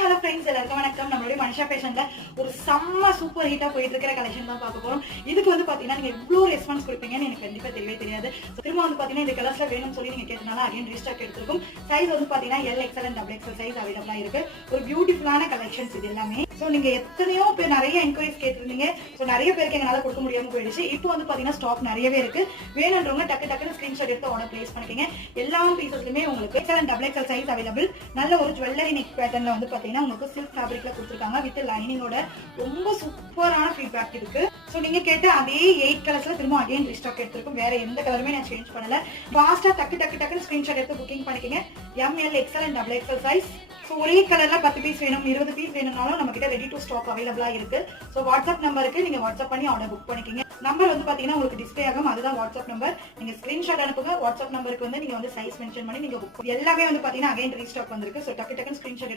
Hi hello friends, எல்லாருக்கும் வணக்கம். நம்மளுடைய மனிஷா ஃபேஷன்ல ஒரு செம்ம சூப்பர் ஹீட்டா போயிட்டு இருக்கிற கலெக்ஷன் தான் பார்க்க போறோம். இதுக்கு வந்து பாத்தீங்கன்னா நீங்க இவ்வளவு ரெஸ்பான்ஸ் கொடுப்பீங்கன்னு எனக்கு கண்டிப்பா தெரியவே தெரியாது. திரும்ப வந்து பாத்தீங்கன்னா இந்த கலர்ஸ்ல வேணும்னு சொல்லி நீங்க கேட்டனால அகைன் ரீஸ்டாக் எடுத்திருக்கும். சைஸ் வந்து பாத்தீங்கன்னா L XL and double XL size அவைலபிளா இருக்கு. ஒரு பியூட்டிஃபுல்லான கலெக்ஷன்ஸ் இது எல்லாமே. சோ நீங்க எத்தனையோ பேர் நிறைய என்கொயரிஸ் கேட்டிருந்தீங்க. சோ நிறைய பேருக்கு எங்களால கொடுக்க முடியாம போயிடுச்சு. இப்போ வந்து பாத்தீங்கன்னா ஸ்டாக் நிறையவே இருக்கு. வேணும்ன்றவங்க டக்குன்னு ஸ்கிரீன்ஷாட் எடுத்து ஆர்டர் பிளேஸ் பண்ணிக்கங்க. எல்லா பீசஸ்லயுமே உங்களுக்கு XL and double XL size available. நல்ல ஒரு ஜுவல்லரி நெக் பேட்டர்ன்ல வந்து பாத்தீங்கன்னா உங்களுக்கு சில்க் ஃபேப்ரிக்ல கொடுத்திருக்காங்க வித் லைனிங்கோட. ரொம்ப சூப்பரான ஃபீட்பேக் இருக்கு. சோ நீங்க கேட்ட அதே 8 கலர்ஸ்ல திரும்ப அகைன் ரீஸ்டாக் எடுத்திருக்கும். வேற எந்த கலருமே நான் சேஞ்ச் பண்ணல. ஃபாஸ்டா டக்குன்னு ஸ்கிரீன்ஷாட் எடுத்து புக்கிங் பண்ணிக்கங்க. M L XL and double XL size. So ஒரே கலர்ல 10 பீஸ் வேணும், 20 பீஸ் வேணும்னாலும் நம்ம கிட்ட ரெடி டு ஸ்டாக் அவைலபிளா இருக்கு. ஸோ வாட்ஸ்அப் நம்பருக்கு நீங்க வாட்ஸ்அப் பண்ணி ஆர்டர் புக் பண்ணிக்கங்க. நம்பர் வந்து பாத்தீங்கன்னா உங்களுக்கு டிஸ்பிளே ஆகும், அதுதான் வாட்ஸ்அப் நம்பர். நீங்க ஸ்கிரீன்ஷாட் அனுப்புங்க. வாட்ஸ்அப் நம்பருக்கு வந்து நீங்க வந்து சைஸ் மென்ஷன் பண்ணி நீங்க புக் எல்லாமே வந்து பாத்தீங்கன்னா அகைன் ரீஸ்டாக் வந்திருக்கு. ஸோ டக்குன்னு ஸ்கிரீன்ஷாட்